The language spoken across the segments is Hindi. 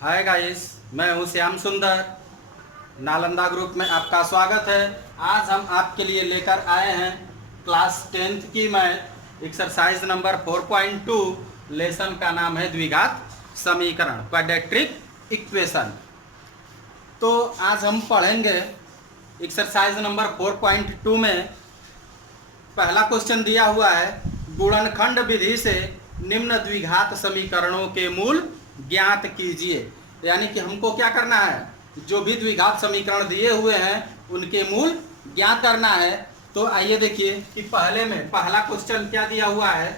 हाय गाइस, मैं हूं श्याम सुंदर। नालंदा ग्रुप में आपका स्वागत है। आज हम आपके लिए लेकर आए हैं क्लास 10th की मैथ एक्सरसाइज नंबर 4.2। लेसन का नाम है द्विघात समीकरण, क्वाड्रेटिक इक्वेशन। तो आज हम पढ़ेंगे एक्सरसाइज नंबर 4.2 में पहला क्वेश्चन दिया हुआ है, गुणनखंड विधि से निम्न द्विघात समीकरणों के मूल ज्ञात कीजिए। यानी कि हमको क्या करना है, जो भी द्विघात समीकरण दिए हुए हैं उनके मूल ज्ञात करना है। तो आइए देखिए कि पहला क्वेश्चन क्या दिया हुआ है।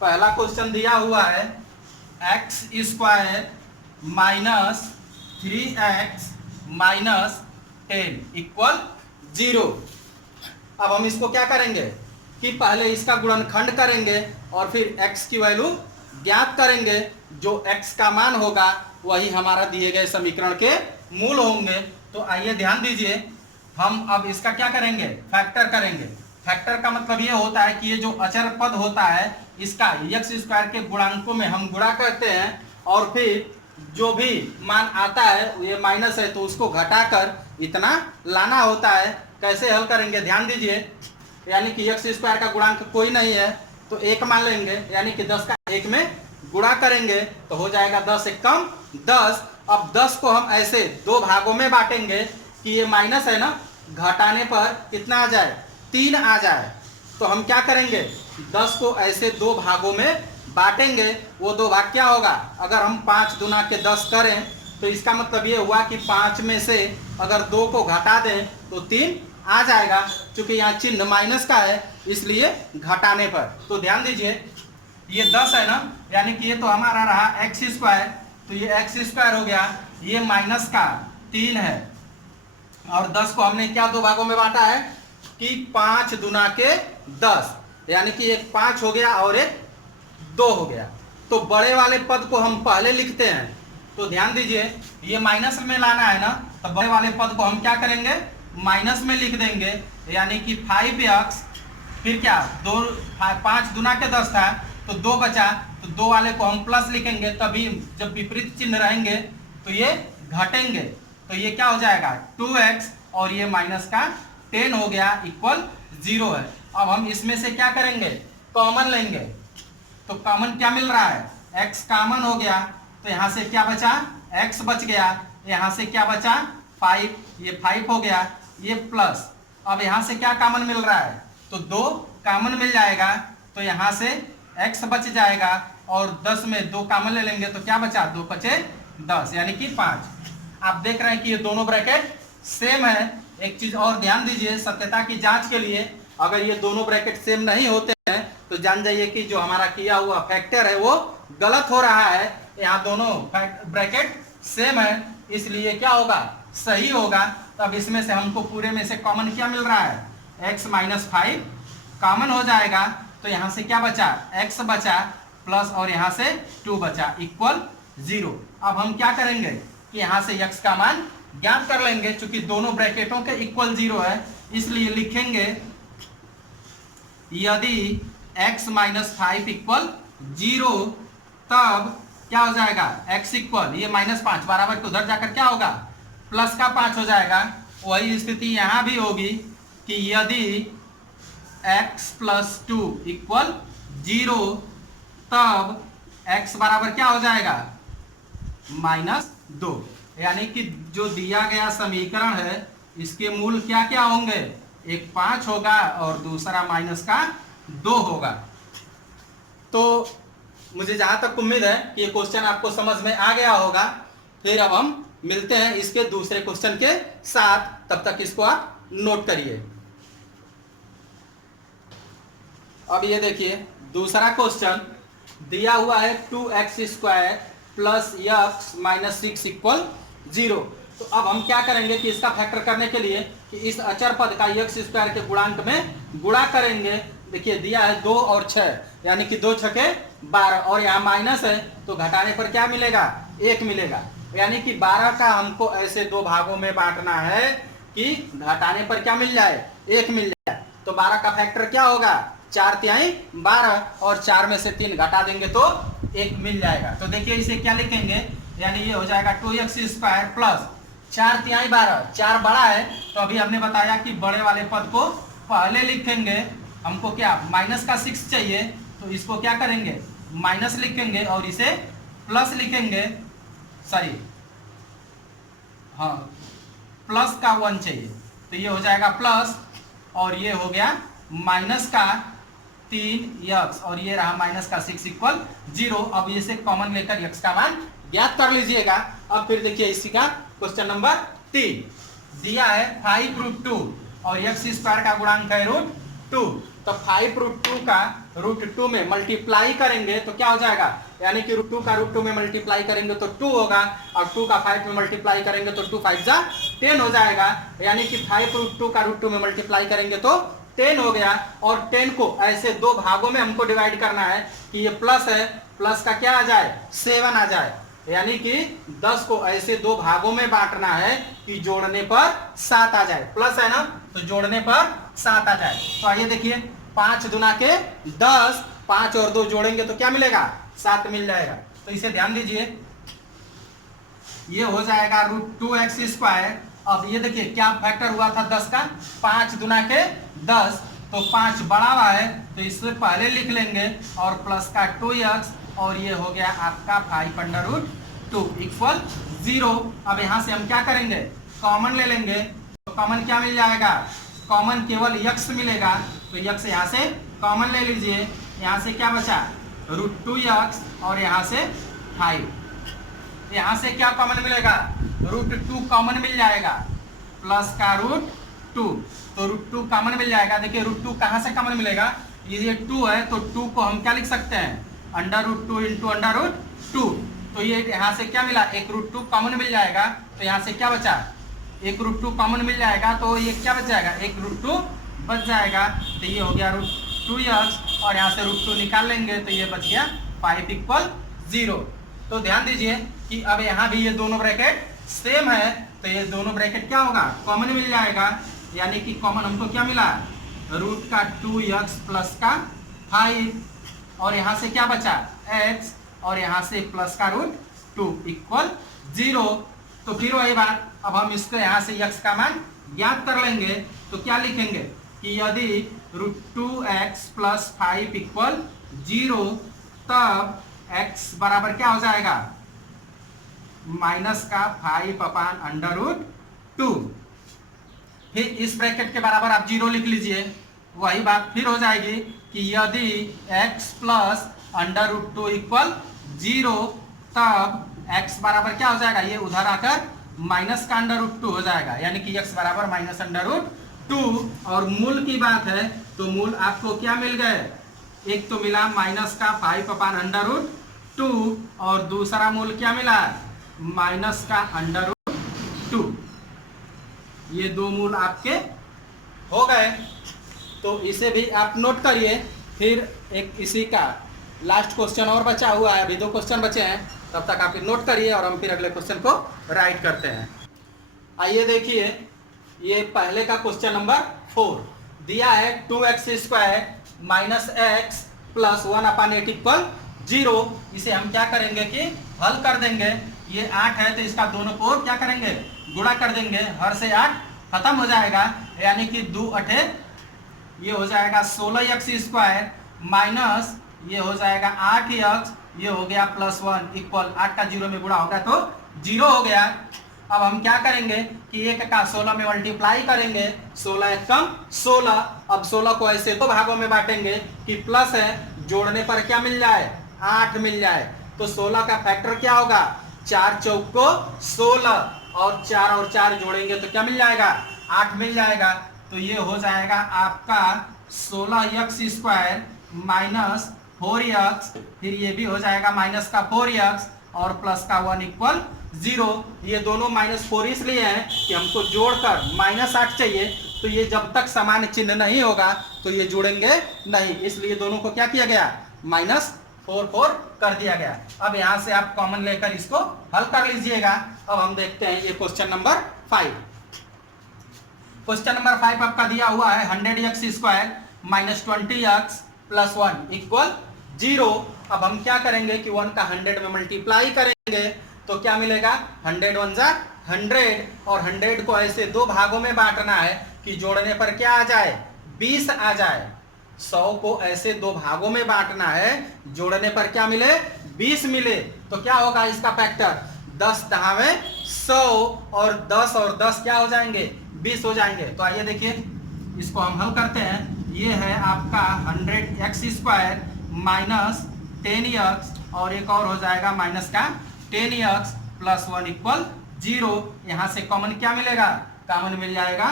पहला क्वेश्चन दिया हुआ है x square minus 3x minus 10 equal 0। अब हम इसको क्या करेंगे कि पहले इसका गुणनखंड करेंगे और फिर x की वैल्यू ज्ञात करेंगे। जो x का मान होगा वही हमारा दिए गए समीकरण के मूल होंगे। तो आइए ध्यान दीजिए, हम अब इसका क्या करेंगे, फैक्टर करेंगे। फैक्टर का मतलब ये होता है कि ये जो अचर पद होता है इसका x स्क्वायर के गुणांकों में हम गुणा करते हैं और फिर जो भी मान आता है ये माइनस है तो उसको घटाकर इतना लाना होता है। कैसे हल करेंगे ध्यान दीजिए, यानी कि x स्क्वायर का गुणांक कोई नहीं है तो एक मान लेंगे, यानी कि 10 का 1 में गुणा करेंगे तो हो जाएगा 10 एक कम 10। अब 10 को हम ऐसे दो भागों में बांटेंगे कि ये माइनस है ना, घटाने पर कितना आ जाए, 3 आ जाए। तो हम क्या करेंगे, 10 को ऐसे दो भागों में बांटेंगे। वो दो भाग क्या होगा, अगर हम 5 दूना के 10 करें तो इसका मतलब ये हुआ कि 5 में से अगर 2 को घटा दें तो 3 आ जाएगा। क्योंकि यहाँ चिन्ह माइनस का है इसलिए घटाने पर। तो ध्यान दीजिए ये 10 है ना, यानी कि ये तो हमारा रहा एक्स स्क्वायर, तो ये एक्स स्क्वायर हो गया, ये माइनस का 3 है और 10 को हमने क्या दो भागों में बांटा है कि 5 दूना के 10, यानी कि एक 5 हो गया और एक 2 हो गया। तो बड़े वाले पद को हम पहले लिखते हैं। तो ध्यान दीजिए ये माइनस में लाना है ना, तो बड़े वाले पद को हम क्या करेंगे, माइनस में लिख देंगे, यानी कि 5x, फिर क्या 5 दूना के 10 था तो 2 बचा, तो 2 वाले को हम प्लस लिखेंगे, तभी जब विपरीत चिन्ह रहेंगे तो ये घटेंगे। तो ये क्या हो जाएगा 2x और ये माइनस का 10 हो गया इक्वल 0 है। अब हम इसमें से क्या करेंगे, कॉमन लेंगे। तो कॉमन क्या मिल रहा है, x कॉमन हो गया, तो यहाँ से क्या बचा, x बच गया, यहाँ से क्या बचा 5, ये 5 हो गया, ये प्लस। अब यहाँ से क्या कॉमन मिल रहा है, तो 2 कॉमन मिल जाएगा, तो यहाँ से x बच जाएगा और 10 में 2 कॉमन ले लेंगे तो क्या बचा, 2 बचे 10 यानी कि 5। आप देख रहे हैं कि ये दोनों ब्रैकेट सेम है। एक चीज और ध्यान दीजिए सत्यता की जांच के लिए, अगर ये दोनों ब्रैकेट सेम नहीं होते हैं तो जान जाइए कि जो हमारा किया हुआ फैक्टर है वो गलत हो रहा है। यहाँ दोनों ब्रैकेट सेम है इसलिए क्या होगा, सही होगा। तो अब इसमें से हमको पूरे में से कॉमन क्या मिल रहा है, x माइनस 5 कॉमन हो जाएगा, तो यहाँ से क्या बचा, x बचा प्लस और यहाँ से 2 बचा इक्वल 0। अब हम क्या करेंगे कि यहाँ से x का मान ज्ञात कर लेंगे। चूंकि दोनों ब्रैकेटों के इक्वल 0 है इसलिए लिखेंगे यदि x माइनस 5 इक्वल 0 तब क्या हो जाएगा, x इक्वल ये माइनस 5 बराबर तो उधर जाकर क्या होगा, प्लस का 5 हो जाएगा। वही स्थिति यहाँ भी होगी कि यदि x प्लस 2 इक्वल 0 तब x बराबर क्या हो जाएगा, माइनस 2। यानी कि जो दिया गया समीकरण है इसके मूल क्या क्या होंगे, एक 5 होगा और दूसरा माइनस का 2 होगा। तो मुझे जहां तक उम्मीद है कि ये क्वेश्चन आपको समझ में आ गया होगा। फिर अब हम मिलते हैं इसके दूसरे क्वेश्चन के साथ, तब तक इसको आप नोट करिए। अब ये देखिए दूसरा क्वेश्चन दिया हुआ है 2x square plus x minus 6 equal 0। तो अब हम क्या करेंगे कि इसका फैक्टर करने के लिए कि इस अचर पद का x स्क्वायर के गुणांक में गुणा करेंगे। देखिए दिया है 2 और 6, यानी कि 2 छके 12 और यहाँ माइनस है तो घटाने पर क्या मिलेगा, 1 मिलेगा। यानी कि 12 का हमको ऐसे दो भागों में बांटना है कि घटाने पर क्या मिल जाए, 1 मिल जाए। तो 12 का फैक्टर क्या होगा, 4 तिहाई 12 और 4 में से 3 घटा देंगे तो 1 मिल जाएगा। तो देखिए इसे क्या लिखेंगे यानी ये हो जाएगा 2x² प्लस 4 तिहाई 12, 4 बड़ा है तो अभी हमने बताया कि बड़े वाले पद को पहले लिखेंगे। हमको क्या माइनस का 6 चाहिए तो इसको क्या करेंगे माइनस लिखेंगे और इसे प्लस लिखेंगे, सॉरी हाँ प्लस का 1 चाहिए तो ये हो जाएगा प्लस और ये हो गया माइनस का 3x और ये रहा माइनस का 6 इक्वल 0। अब इसे कॉमन लेकर x का मान ज्ञात कर लीजिएगा। अब फिर देखिए इसी का क्वेश्चन नंबर 3 दिया है 5√2 और x² का गुणांक है √2, तो 5√2 का √2 में मल्टीप्लाई करेंगे तो क्या हो जाएगा, यानी कि √2 का √2 में मल्टीप्लाई करेंगे तो 2 होगा और 2 का 5 में मल्टीप्लाई करेंगे तो 2 5 जा 10 हो जाएगा, यानी कि 5√2 का √2 में मल्टीप्लाई करेंगे तो 10 हो गया। और 10 को ऐसे दो भागों में हमको डिवाइड करना है कि ये प्लस है, प्लस का क्या आ जाए 7 आ जाए, यानी कि 10 को ऐसे दो भागों में बांटना है कि जोड़ने पर 7 आ जाए, प्लस है ना तो जोड़ने पर 7 आ जाए। तो आइए देखिए 5 दुना के 10, 5 और 2 जोड़ेंगे तो क्या मिलेगा 7 मिल जाएगा। तो इसे ध्यान दीजिए ये हो जाएगा √2x²। अब ये देखिए क्या फैक्टर हुआ था 10 का, 5 दुना के 10 तो 5 बड़ा हुआ है तो इससे पहले लिख लेंगे और प्लस का 2x और ये हो गया आपका 5√2 इक्वल 0। अब यहाँ से हम क्या करेंगे कॉमन ले लेंगे तो कॉमन क्या मिल जाएगा, कॉमन केवल x मिलेगा तो x यहाँ से कॉमन ले लीजिए, यहाँ से क्या बचा √2x और यहाँ से 5, यहाँ से क्या कॉमन मिलेगा √2 कॉमन मिल जाएगा प्लस का √2 तो √2 कॉमन मिल जाएगा। देखिए √2 कहाँ से कॉमन मिलेगा, ये 2 है तो 2 को हम क्या लिख सकते हैं √2 इंटू √2, तो ये यहाँ से क्या मिला एक √2 कॉमन मिल जाएगा तो यहाँ से क्या बचा एक √2 कॉमन मिल जाएगा तो ये क्या बच जाएगा एक √2 बच जाएगा, तो ये हो गया √2x और यहाँ से √2 निकाल लेंगे तो ये बच गया 5 इक्वल 0। तो ध्यान दीजिए कि अब यहाँ भी ये दोनों ब्रैकेट सेम है तो ये दोनों ब्रैकेट क्या होगा कॉमन मिल जाएगा, यानी कि कॉमन हमको क्या मिला √2x प्लस का 5 और यहाँ से क्या बचा x और यहाँ से प्लस का √2 इक्वल 0। तो फिर वही बात, अब हम इसको यहाँ से x का मान ज्ञात कर लेंगे तो क्या लिखेंगे कि यदि √2x प्लस 5 इक्वल 0 तब x बराबर क्या हो जाएगा माइनस का 5/√2। फिर इस ब्रैकेट के बराबर आप 0 लिख लीजिए, वही बात फिर हो जाएगी कि यदि x प्लस √2 इक्वल 0 तब x बराबर क्या हो जाएगा, ये उधर आकर माइनस का √2 हो जाएगा, यानी कि x बराबर माइनस √2। और मूल की बात है तो मूल आपको क्या मिल गए, एक तो मिला माइनस का 5/√2 और दूसरा मूल क्या मिला माइनस का √2, ये दो मूल आपके हो गए। तो इसे भी आप नोट करिए। फिर एक इसी का लास्ट क्वेश्चन और बचा हुआ है, अभी 2 क्वेश्चन बचे हैं, तब तक आप नोट करिए और हम फिर अगले क्वेश्चन को राइट करते हैं। आइए देखिए ये पहले का क्वेश्चन नंबर 4 दिया है 2x² minus x plus 1/8 equal 0। इसे हम क्या करेंगे कि हल कर देंगे, ये 8 है तो इसका दोनों को क्या करेंगे गुणा कर देंगे, हर से 8 खत्म हो जाएगा, यानी कि 2 8 ये हो जाएगा 16x² माइनस ये हो जाएगा 8x, ये हो गया प्लस 1 इक्वल 8 का 0 में गुणा होगा तो 0 हो गया। अब हम क्या करेंगे कि 1 का 16 में मल्टीप्लाई करेंगे, 16 1 कम 16। अब 16 को ऐसे 2 भागों में बांटेंगे कि प्लस है जोड़ने पर क्या मिल जाए 8 मिल जाए, तो 16 का फैक्टर क्या होगा 4 चौक को 16 और 4 जोड़ेंगे तो क्या मिल जाएगा 8 मिल जाएगा। तो ये हो जाएगा आपका 16x² माइनस 4x, फिर ये भी हो जाएगा माइनस का 4x और प्लस का 1 इक्वल 0। ये दोनों -4 इसलिए हैं कि हमको जोड़कर -8 चाहिए, तो ये जब तक समान चिन्ह नहीं होगा तो ये जुड़ेंगे नहीं, इसलिए दोनों को क्या किया गया -4 कर दिया गया। अब यहाँ से आप कॉमन लेकर इसको हल कर लीजिएगा। अब हम देखते हैं ये क्वेश्चन नंबर 5। क्वेश्चन नंबर 5 आपका दिया हुआ है 100x² minus 20x plus 1 equal 0। अब हम क्या करेंगे कि 1 का 100 में मल्टीप्लाई करेंगे तो क्या मिलेगा, 100 वन जा 100, और 100 को ऐसे दो भागों में बांटना है कि जोड़ने पर क्या आ जाए, 20 आ जाए। 100 को ऐसे दो भागों में बांटना है, जोड़ने पर क्या मिले, 20 मिले। तो क्या होगा इसका फैक्टर, 10 दहावें 100, और 10 क्या हो जाएंगे, 20 हो जाएंगे। तो आइए देखिए इसको हम हल करते हैं। ये है आपका 100x² माइनस 10x, और एक और हो जाएगा माइनस का 10x प्लस 1 इक्वल 0। यहां से कॉमन क्या मिलेगा, कॉमन मिल जाएगा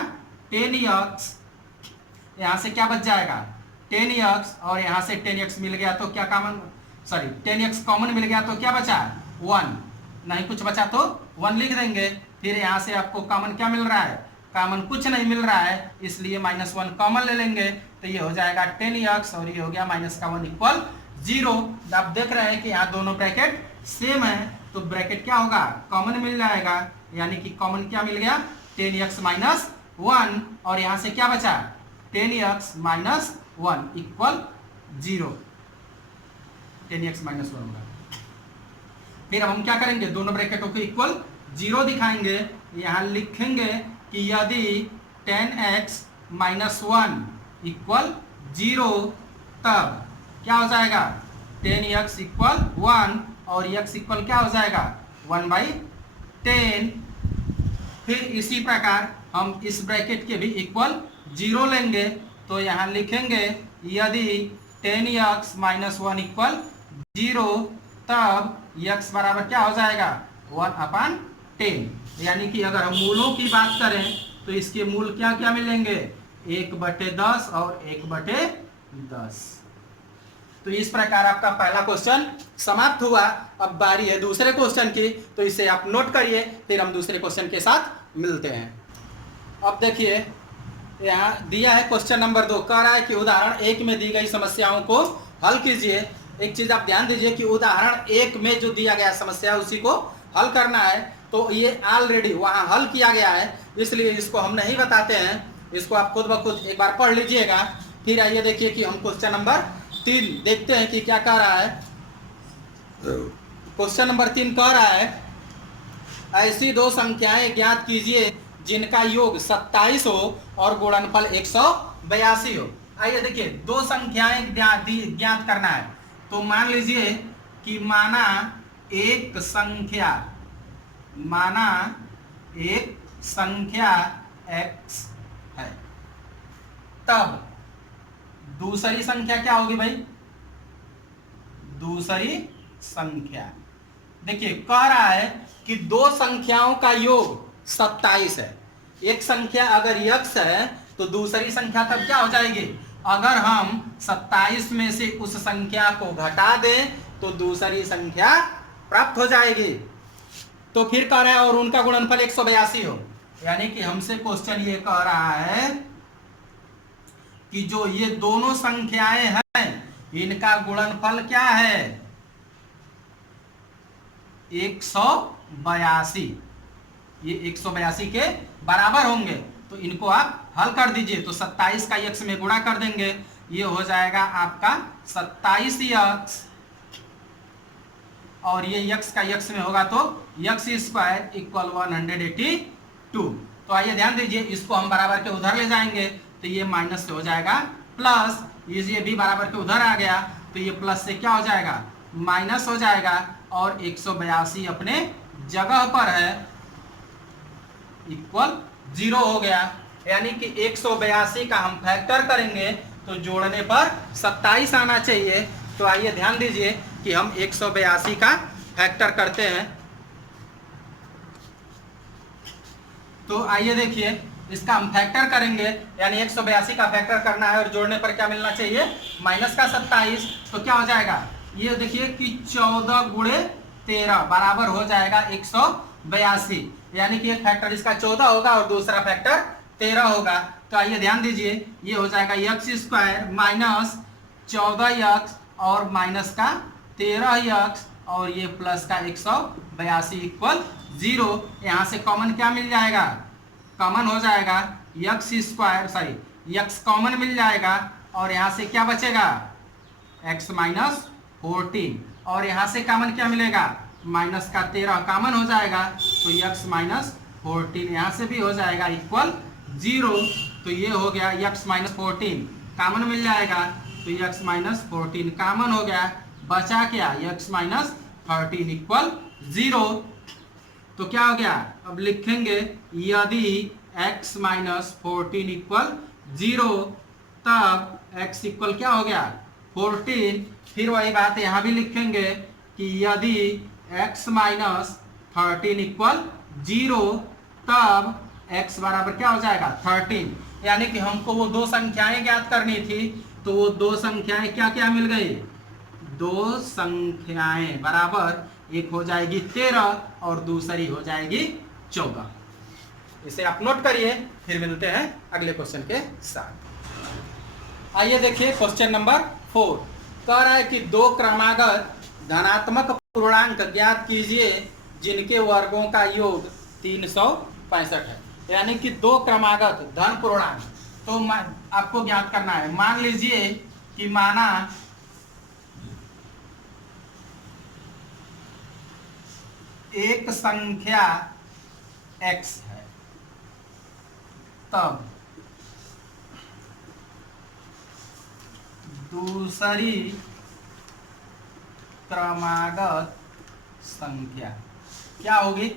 10x, यहां से क्या बच जाएगा 10x, और यहां से 10x मिल गया तो क्या कॉमन, सॉरी 10x कॉमन मिल गया तो क्या बचा 1, नहीं कुछ बचा तो 1 लिख देंगे। फिर यहां से आपको कॉमन क्या मिल रहा है, कॉमन कुछ नहीं मिल रहा है, इसलिए -1 कॉमन ले लेंगे। तो ये हो जाएगा 10x, और ये हो गया -1 इक्वल 0। आप देख रहे हैं कि यहाँ दोनों ब्रैकेट सेम है, तो ब्रैकेट क्या होगा, कॉमन मिल जाएगा, यानी कि कॉमन क्या मिल गया 10x -1, और यहाँ से क्या बचा 10x -1 इक्वल 0, 10x -1 होगा। फिर अब हम क्या करेंगे, दोनों ब्रैकेटों को इक्वल 0 दिखाएंगे। यहाँ लिखेंगे कि यदि 10x -1 इक्वल 0, तब क्या हो जाएगा 10x इक्वल 1, और x इक्वल क्या हो जाएगा 1/10। फिर इसी प्रकार हम इस ब्रैकेट के भी इक्वल 0 लेंगे। तो यहाँ लिखेंगे यदि 10x -1 इक्वल 0, तब x बराबर क्या हो जाएगा 1/10। यानी कि अगर हम मूलों की बात करें तो इसके मूल क्या क्या मिलेंगे, 1/10 और 1/10। तो इस प्रकार आपका पहला क्वेश्चन समाप्त हुआ। अब बारी है दूसरे क्वेश्चन की, तो इसे आप नोट करिए, फिर हम दूसरे क्वेश्चन के साथ मिलते हैं। अब देखिए यहाँ दिया है क्वेश्चन नंबर 2, कह रहा है कि उदाहरण 1 में दी गई समस्याओं को हल कीजिए। एक चीज आप ध्यान दीजिए कि उदाहरण 1 में जो दिया गया समस्या है उसी को हल करना है। तो ये ऑलरेडी वहाँ हल किया गया है, इसलिए इसको हम नहीं बताते हैं, इसको आप खुद ब खुद एक बार पढ़ लीजिएगा। फिर आइए देखिए कि हम क्वेश्चन नंबर 3 देखते हैं कि क्या कह रहा है। क्वेश्चन नंबर 3 कह रहा है ऐसी दो संख्याएं ज्ञात कीजिए जिनका योग 27 हो और गुणनफल 182 हो। आइए देखिए दो संख्याएं ज्ञात करना है। तो मान लीजिए कि माना एक संख्या x है, तब दूसरी संख्या क्या होगी भाई, दूसरी संख्या देखिए कह रहा है कि दो संख्याओं का योग 27 है। एक संख्या अगर x है तो दूसरी संख्या तब क्या हो जाएगी, अगर हम 27 में से उस संख्या को घटा दें तो दूसरी संख्या प्राप्त हो जाएगी। तो फिर कह रहा है और उनका गुणनफल 182 हो। यानी कि हमसे क्वेश्चन ये कह रहा है कि जो ये दोनों संख्याएं हैं इनका गुणनफल क्या है 182। ये 182 के बराबर होंगे, तो इनको आप हल कर दीजिए। तो 27 का x में गुणा कर देंगे, ये हो जाएगा आपका 27x, और ये x का x में होगा तो x² इक्वल 182। तो आइए ध्यान दीजिए, इसको हम बराबर के उधर ले जाएंगे तो ये माइनस से हो जाएगा प्लस, ये भी बराबर के उधर आ गया तो ये प्लस से क्या हो जाएगा माइनस हो जाएगा, और 182 अपने जगह पर है इक्वल 0 हो गया। यानी कि 182 का हम फैक्टर करेंगे तो जोड़ने पर 27 आना चाहिए। तो आइए ध्यान दीजिए कि हम 182 का फैक्टर करते हैं। तो आइए देखिए इसका हम फैक्टर करेंगे, यानी 182 का फैक्टर करना है और जोड़ने पर क्या मिलना चाहिए माइनस का 27। तो क्या हो जाएगा, ये देखिए कि 14 गुणे 13 बराबर हो जाएगा 182। यानी कि एक फैक्टर इसका 14 होगा और दूसरा फैक्टर 13 होगा। तो आइए ध्यान दीजिए, ये हो जाएगा x² माइनस 14x और माइनस का 13x और ये प्लस का 182 इक्वल 0। यहाँ से कॉमन क्या मिल जाएगा, कॉमन हो जाएगा x कॉमन मिल जाएगा, और यहाँ से क्या बचेगा x - 14, और यहाँ से कॉमन क्या मिलेगा माइनस का 13 कॉमन हो जाएगा तो x माइनस 14 यहाँ से भी हो जाएगा इक्वल 0। तो ये हो गया x माइनस 14 कॉमन मिल जाएगा तो x माइनस 14 कॉमन हो गया, बचा क्या x माइनस 13 इक्वल 0। तो क्या हो गया, अब लिखेंगे यदि x माइनस 14 इक्वल 0 तब x इक्वल क्या हो गया 14। फिर वही बात यहाँ भी लिखेंगे कि यदि x माइनस 13 इक्वल 0 तब x बराबर क्या हो जाएगा 13। यानी कि हमको वो दो संख्याएं ज्ञात करनी थी, तो वो दो संख्याएं क्या क्या मिल गई, दो संख्याएं बराबर एक हो जाएगी 13 और दूसरी हो जाएगी 14। इसे आप नोट करिए, फिर मिलते हैं अगले क्वेश्चन के साथ। आइए देखिए क्वेश्चन नंबर 4 कह रहा है कि दो क्रमागत धनात्मक पूर्णांक ज्ञात कीजिए जिनके वर्गों का योग 365 है। यानी कि दो क्रमागत धन पूर्णांक तो आपको ज्ञात करना है। मान लीजिए कि माना एक संख्या x है, तब दूसरी क्रमागत संख्या क्या होगी।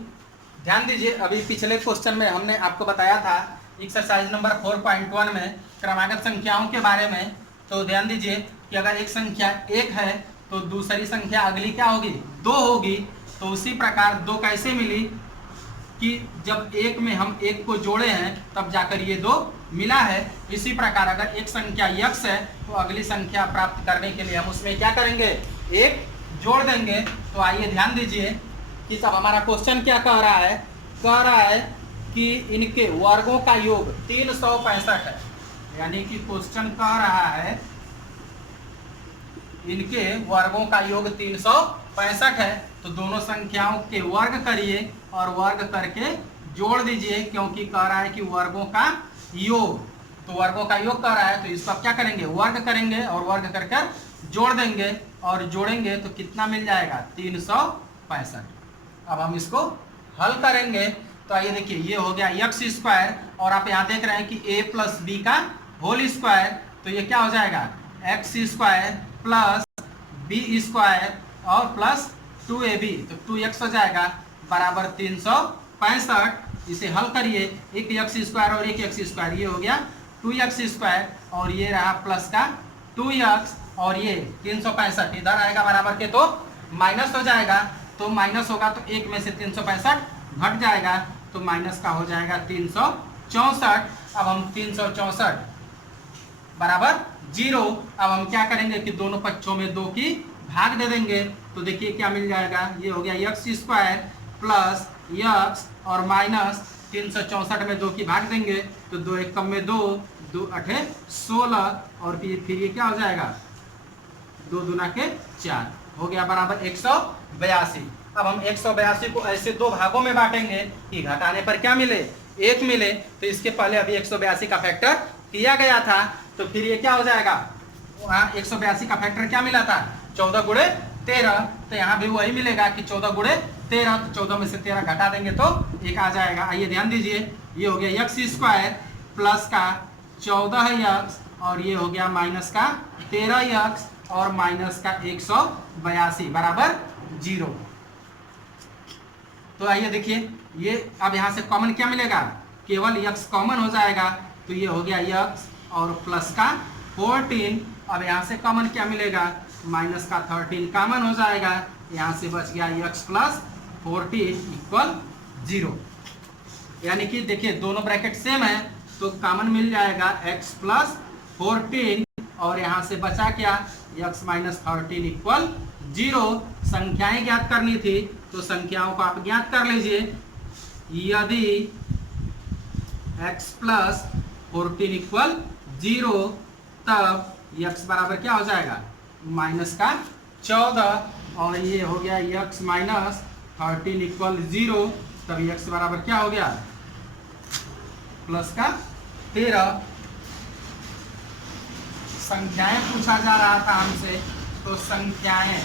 ध्यान दीजिए, अभी पिछले क्वेश्चन में हमने आपको बताया था एक्सरसाइज नंबर 4.1 में क्रमागत संख्याओं के बारे में। तो ध्यान दीजिए कि अगर एक संख्या 1 है तो दूसरी संख्या अगली क्या होगी 2 होगी। तो उसी प्रकार 2 कैसे मिली कि जब एक में हम एक को जोड़े हैं तब जाकर ये 2 मिला है। इसी प्रकार अगर एक संख्या x है तो अगली संख्या प्राप्त करने के लिए हम उसमें क्या करेंगे, एक जोड़ देंगे। तो आइए ध्यान दीजिए कि सब हमारा क्वेश्चन क्या कह रहा है कि इनके वर्गों का योग 365 है। यानी कि क्वेश्चन कह रहा है इनके वर्गों का योग 365 है। तो दोनों संख्याओं के वर्ग करिए और वर्ग करके जोड़ दीजिए, क्योंकि कह रहा है कि वर्गों का योग, तो वर्गों का योग कह रहा है तो इसको आप क्या करेंगे, वर्ग करेंगे और वर्ग कर जोड़ देंगे और जोड़ेंगे तो कितना मिल जाएगा 365। अब हम इसको हल करेंगे। तो आइए देखिए, ये हो गया x स्क्वायर और आप यहाँ देख रहे हैं कि a प्लस बी का होल स्क्वायर। तो ये क्या हो जाएगा x square plus B square और प्लस 2ab, तो 2x हो जाएगा बराबर 365। इसे हल करिए, एक x स्क्वायर और एक x स्क्वायर, ये हो गया 2x स्क्वायर और ये रहा प्लस का 2x और ये 365 इधर आएगा बराबर के तो माइनस हो जाएगा। तो माइनस होगा तो एक में से 365 घट जाएगा तो माइनस का हो जाएगा 364। अब हम 364 बराबर 0। अब हम क्या करेंगे कि दोनों पक्षों में 2 की भाग दे देंगे। तो देखिए क्या मिल जाएगा, ये हो गया x स्क्वायर प्लस x और माइनस 364 में 2 की भाग देंगे तो 2 एक कम में 2, 2 8 16 और फिर ये क्या हो जाएगा 2 दूना के 4 हो गया बराबर 182। अब हम 182 को ऐसे 2 भागों में बांटेंगे कि घटाने पर क्या मिले, 1 मिले। तो इसके पहले अभी 182 का फैक्टर किया गया था, तो फिर ये क्या हो जाएगा, वहाँ 182 का फैक्टर क्या मिला था 14 गुणे 13। तो यहाँ भी वही मिलेगा कि 14 गुणे 13, तो 14 में से 13 घटा देंगे तो 1 आ जाएगा। आइए ध्यान दीजिए, ये हो गया x स्क्वायर प्लस का 14x और ये हो गया माइनस का 13x और माइनस का 182 बराबर 0। तो आइए देखिए, ये अब यहाँ से कॉमन क्या मिलेगा, केवल x कॉमन हो जाएगा। तो ये हो गया x और प्लस का 14। अब यहाँ से कॉमन क्या मिलेगा, माइनस का 13 कॉमन हो जाएगा। यहाँ से बच गया x प्लस 14 इक्वल 0। यानी कि देखिए दोनों ब्रैकेट सेम है तो कॉमन मिल जाएगा x प्लस 14 और यहाँ से बचा क्या x माइनस 13 इक्वल 0। संख्याएं ज्ञात करनी थी तो संख्याओं को आप ज्ञात कर लीजिए। यदि x प्लस 14 इक्वल 0 तब x बराबर क्या हो जाएगा माइनस का 14 और ये हो गया x माइनस 13 इक्वल 0, तब x बराबर क्या हो गया प्लस का 13। संख्याएं पूछा जा रहा था हमसे, तो संख्याएं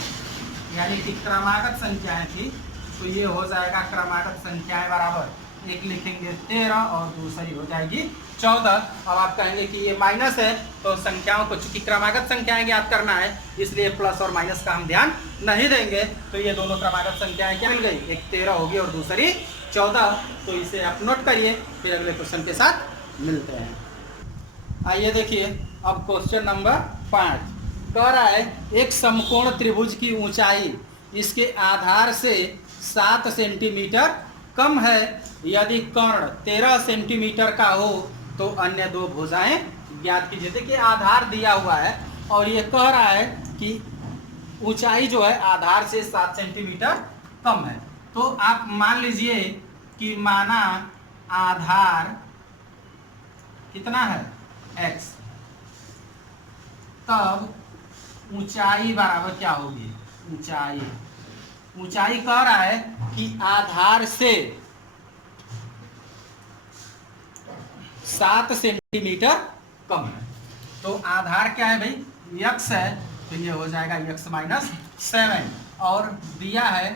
यानी कि क्रमागत संख्याएं थी, तो ये हो जाएगा क्रमागत संख्याएं बराबर, एक लिखेंगे 13 और दूसरी हो जाएगी 14। अब आप कहेंगे कि ये माइनस है, तो संख्याओं को चूंकि क्रमागत संख्याएं ज्ञात करना है इसलिए प्लस और माइनस का हम ध्यान नहीं देंगे। तो ये दोनों क्रमागत संख्याएं क्या मिल गई, एक 13 होगी और दूसरी 14। तो इसे आप नोट करिए, फिर अगले क्वेश्चन के साथ मिलते हैं। आइए देखिए अब क्वेश्चन नंबर 5 कह रहा है एक समकोण त्रिभुज की ऊंचाई इसके आधार से 7 सेंटीमीटर कम है। यदि कर्ण 13 सेंटीमीटर का हो तो अन्य दो भुजाएं ज्ञात कीजिए। देखिए आधार दिया हुआ है और ये कह रहा है कि ऊंचाई जो है आधार से 7 सेंटीमीटर कम है। तो आप मान लीजिए कि माना आधार कितना है x, तब ऊंचाई बराबर क्या होगी, ऊंचाई कह रहा है कि आधार से 7 सेंटीमीटर कम है। तो आधार क्या है भाई, x है, तो ये हो जाएगा x माइनस 7 और दिया है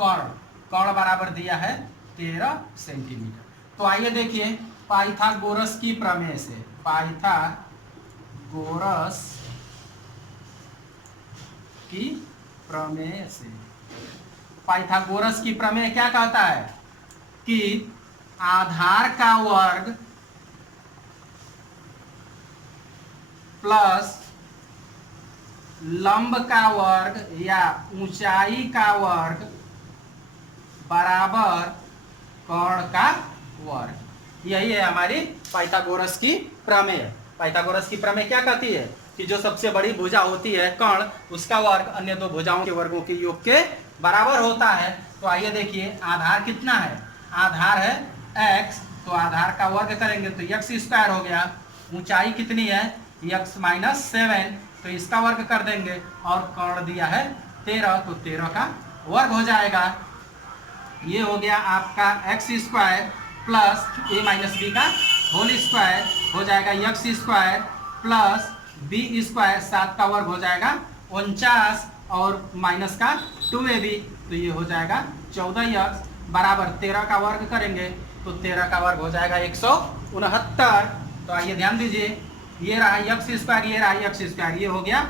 कर्ण बराबर दिया है 13 सेंटीमीटर। तो आइए देखिए पाइथागोरस की प्रमेय से, पाइथागोरस की प्रमेय क्या कहता है कि आधार का वर्ग प्लस लंब का वर्ग या ऊंचाई का वर्ग बराबर कर्ण का वर्ग। यही है हमारी पाइथागोरस की प्रमेय। पाइथागोरस की प्रमेय क्या कहती है कि जो सबसे बड़ी भुजा होती है कर्ण, उसका वर्ग अन्य दो भुजाओं के वर्गों के योग के बराबर होता है। तो आइए देखिए आधार कितना है, आधार है x, तो आधार का वर्ग करेंगे तो x स्क्वायर हो गया। ऊंचाई कितनी है x माइनस 7, तो इसका वर्ग कर देंगे और कर्ण दिया है 13, तो 13 का वर्ग हो जाएगा। ये हो गया आपका x square plus a minus B का होल स्क्वायर हो जाएगा x square plus b square, 7 का वर्ग हो जाएगा 49 और माइनस का 2ab, तो ये हो जाएगा 14x बराबर 13 का वर्ग करेंगे तो 13 का वर्ग हो जाएगा 169। तो आइए ध्यान दीजिए, ये रहा x स्क्वायर, ये रहा x स्क्वायर, ये हो गया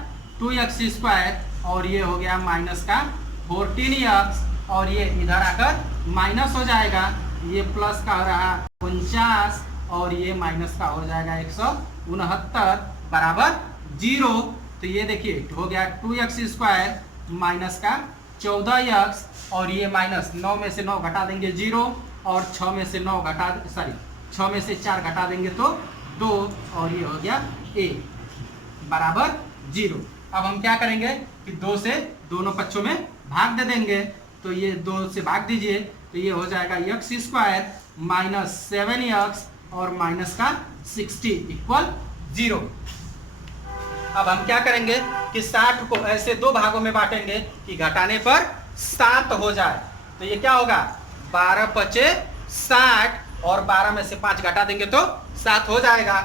2x स्क्वायर और ये हो गया माइनस का 14x और ये इधर आकर माइनस हो जाएगा, ये प्लस का हो रहा 49 और ये माइनस का हो जाएगा 169 बराबर 0। तो ये देखिए हो गया 2x स्क्वायर माइनस का 14x और ये माइनस 9 में से 9 घटा देंगे 0 और 6 में से 6 में से 4 घटा देंगे तो 2 और ये हो गया a बराबर 0। अब हम क्या करेंगे कि 2 से दोनों पक्षों में भाग दे देंगे, तो ये 2 से भाग दीजिए तो ये हो जाएगा x स्क्वायर माइनस 7x और माइनस का 60 इक्वल 0। अब हम क्या करेंगे कि 60 को ऐसे दो भागों में बांटेंगे कि घटाने पर 7 हो जाए। तो ये क्या होगा 12 पचे 60 और 12 में से 5 घटा देंगे तो 7 हो जाएगा।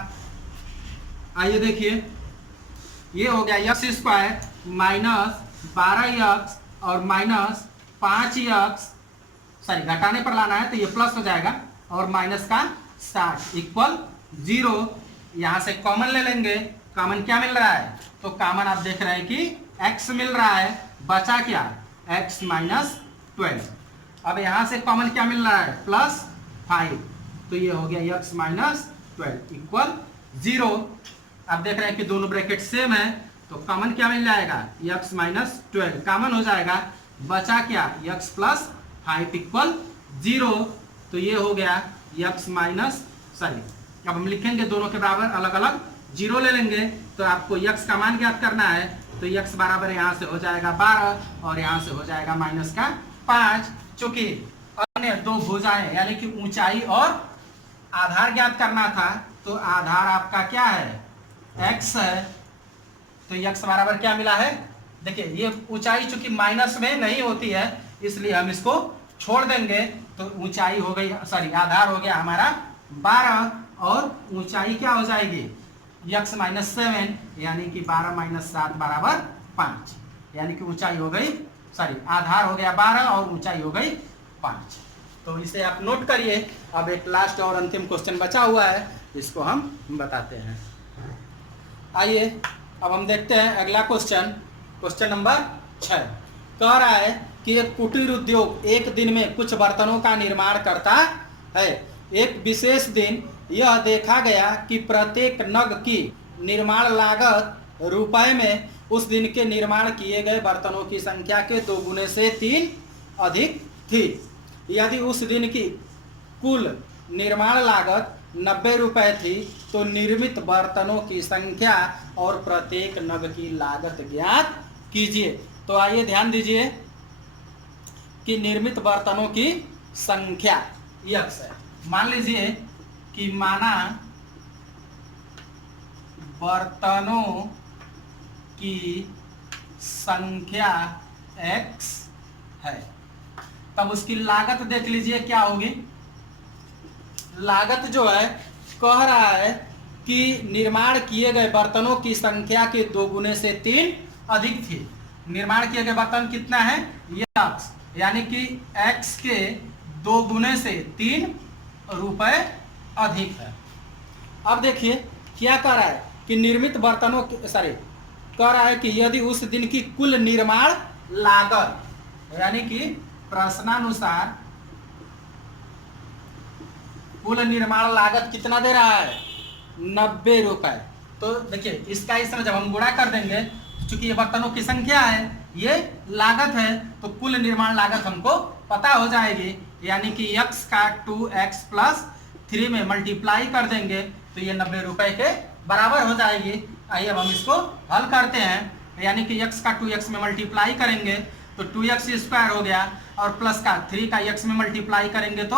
आइए देखिए ये हो गया x स्क्वायर माइनस 12x और माइनस 5x, घटाने पर लाना है तो ये प्लस हो जाएगा और माइनस का 60 इक्वल 0। यहाँ से कॉमन ले लेंगे, कॉमन क्या मिल रहा है, तो कॉमन आप देख रहे हैं कि x मिल रहा है, बचा क्या x माइनस 12। अब यहाँ से कॉमन क्या मिल रहा है प्लस 5, तो ये हो गया x माइनस 12 इक्वल 0। आप देख रहे हैं कि दोनों ब्रैकेट सेम है तो कॉमन क्या मिल जाएगा x माइनस 12 कॉमन हो जाएगा, बचा क्या x प्लस 5 इक्वल 0। तो ये हो गया x माइनस अब हम लिखेंगे दोनों के बराबर अलग अलग 0 ले लेंगे। तो आपको x का मान ज्ञात करना है तो x बराबर यहाँ से हो जाएगा 12 और यहाँ से हो जाएगा माइनस का 5। चूंकि अन्य दो भुजाएं यानी कि ऊंचाई और आधार ज्ञात करना था तो आधार आपका क्या है x है, तो x बराबर क्या मिला है, देखिए ये ऊंचाई चूंकि माइनस में नहीं होती है इसलिए हम इसको छोड़ देंगे। तो ऊंचाई हो गई आधार हो गया हमारा 12 और ऊंचाई क्या हो जाएगी x माइनस 7 यानी कि 12 माइनस 7 बराबर 5, यानी कि ऊंचाई हो गई आधार हो गया 12 और ऊंचाई हो गई 5। तो इसे आप नोट करिए। अब एक लास्ट और अंतिम क्वेश्चन बचा हुआ है, इसको हम बताते हैं। आइए अब हम देखते हैं अगला क्वेश्चन, क्वेश्चन नंबर 6। कह रहा है कि एक कुटीर उद्योग एक दिन में कुछ बर्तनों का निर्माण करता है। एक विशेष दिन यह देखा गया कि प्रत्येक नग की निर्माण लागत रुपए में उस दिन के निर्माण किए गए बर्तनों की संख्या के 2 गुने से 3 अधिक थी। यदि उस दिन की कुल निर्माण लागत 90 रुपए थी तो निर्मित बर्तनों की संख्या और प्रत्येक नग की लागत ज्ञात कीजिए। तो आइए ध्यान दीजिए कि निर्मित बर्तनों की संख्या यक्स है। मान लीजिए कि माना बर्तनों की संख्या x है, तब उसकी लागत देख लीजिए क्या होगी। लागत जो है कह रहा है कि निर्माण किए गए बर्तनों की संख्या के 2 गुने से 3 अधिक थी। निर्माण किए गए बर्तन कितना है, x, यानी कि x के 2 गुने से 3 रुपए अधिक है। अब देखिए क्या कह रहा है कि निर्मित बर्तनों कह रहा है कि यदि उस दिन की कुल निर्माण लागत, यानी कि प्रश्नानुसार कुल निर्माण लागत कितना दे रहा है, 90 रुपए। तो देखिए इसका इस तरह जब हम गुणा कर देंगे, चूंकि ये बर्तनों की संख्या है, ये लागत है, तो कुल निर्माण लागत हमको पता हो जाएगी। यानी कि x का 2x प्लस 3 में मल्टीप्लाई कर देंगे तो ये 90 रुपए के बराबर हो जाएगी। आइए अब हम इसको हल करते हैं। यानी कि x का 2x में मल्टीप्लाई करेंगे तो 2x स्क्वायर हो गया, और प्लस का 3 का x में मल्टीप्लाई करेंगे तो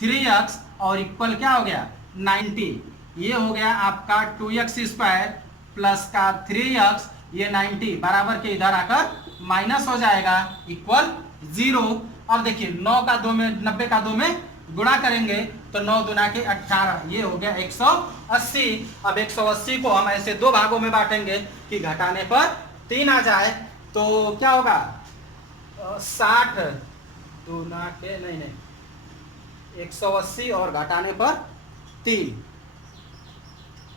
3x, और इक्वल क्या हो गया 90। ये हो गया आपका 2x स्क्वायर प्लस का 3x, ये 90 बराबर के इधर आकर माइनस हो जाएगा, इक्वल 0। अब देखिए 9 का 2 में 90 का 2 में गुणा करेंगे तो 9 दुना के 18, ये हो गया 180। अब 180 को हम ऐसे 2 भागों में बांटेंगे कि घटाने पर 3 आ जाए, तो क्या होगा 60 दुना के नहीं 180 और घटाने पर 3।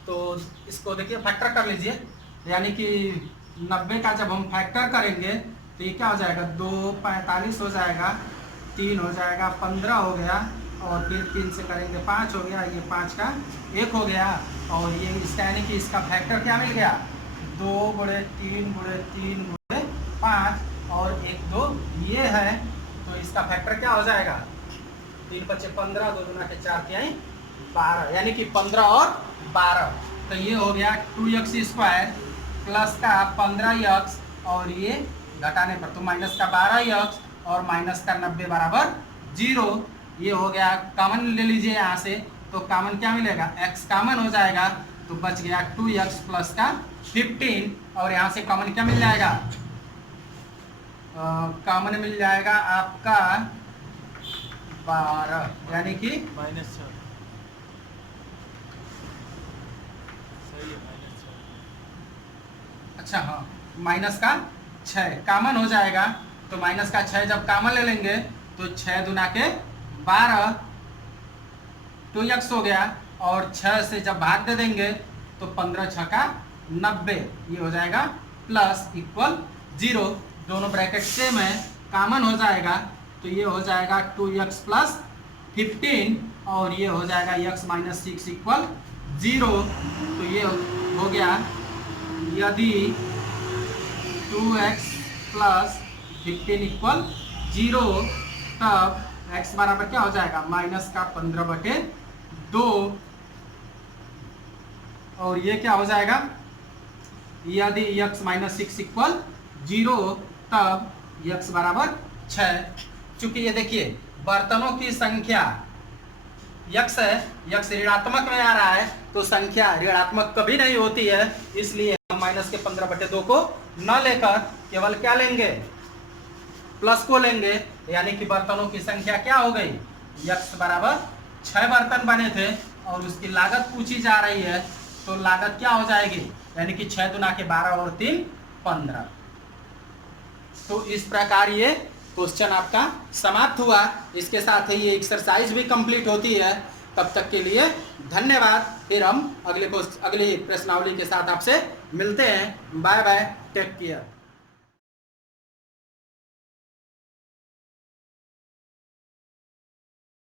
तो इसको देखिए फैक्टर कर लीजिए, यानी कि 90 का जब हम फैक्टर करेंगे तो ये क्या हो जाएगा 2 45 हो जाएगा, 3 हो जाएगा 15 हो गया, और फिर 3 से करेंगे 5 हो गया, ये 5 का 1 हो गया, और ये इसका यानी कि इसका फैक्टर क्या मिल गया 2 गुणे 3 गुणे 3 गुणे 5 और 1 2 ये है। तो इसका फैक्टर क्या हो जाएगा 3 × 5 15, 2 गुना के 4 तिहाई 12, यानी कि 15 और 12। तो ये हो गया 2x स्क्वायर प्लस का 15x, और ये घटाने पर तो माइनस का 12x और माइनस का 90 बराबर 0। ये हो गया, कॉमन ले लीजिए यहाँ से, तो कॉमन क्या मिलेगा x कॉमन हो जाएगा, तो बच गया 2x प्लस का 15, और यहाँ से कॉमन क्या मिल जाएगा, कॉमन मिल जाएगा आपका 12, यानी कि -4। अच्छा हाँ माइनस का 6 कॉमन हो जाएगा। तो माइनस का 6 जब कॉमन ले लेंगे तो 6 दुना के 12 2x हो गया, और 6 से जब भाग दे देंगे तो 15 6 का 90, ये हो जाएगा प्लस इक्वल 0। दोनों ब्रैकेट सेम है, कॉमन हो जाएगा, तो ये हो जाएगा 2x प्लस 15, और ये हो जाएगा x माइनस 6 इक्वल 0। तो ये हो गया यदि 2x प्लस 15 इक्वल 0, तब x बराबर क्या हो जाएगा माइनस का 15/2, और ये क्या हो जाएगा यदि x माइनस 6 इक्वल 0, तब x बराबर 6। चूंकि ये देखिए बर्तनों की संख्या x है, x ऋणात्मक में आ रहा है, तो संख्या ऋणात्मक कभी नहीं होती है, इसलिए हम माइनस के 15/2 को न लेकर केवल क्या लेंगे प्लस को लेंगे। यानी कि बर्तनों की संख्या क्या हो गई x बराबर 6 बर्तन बने थे और उसकी लागत पूछी जा रही है, तो लागत क्या हो जाएगी, यानी कि 6 दुना के 12 और 3 15। तो इस प्रकार ये क्वेश्चन आपका समाप्त हुआ। इसके साथ ही ये एक्सरसाइज भी कंप्लीट होती है। तब तक के लिए धन्यवाद। फिर हम अगले प्रश्नावली के साथ आपसे मिलते हैं। Bye bye, take care.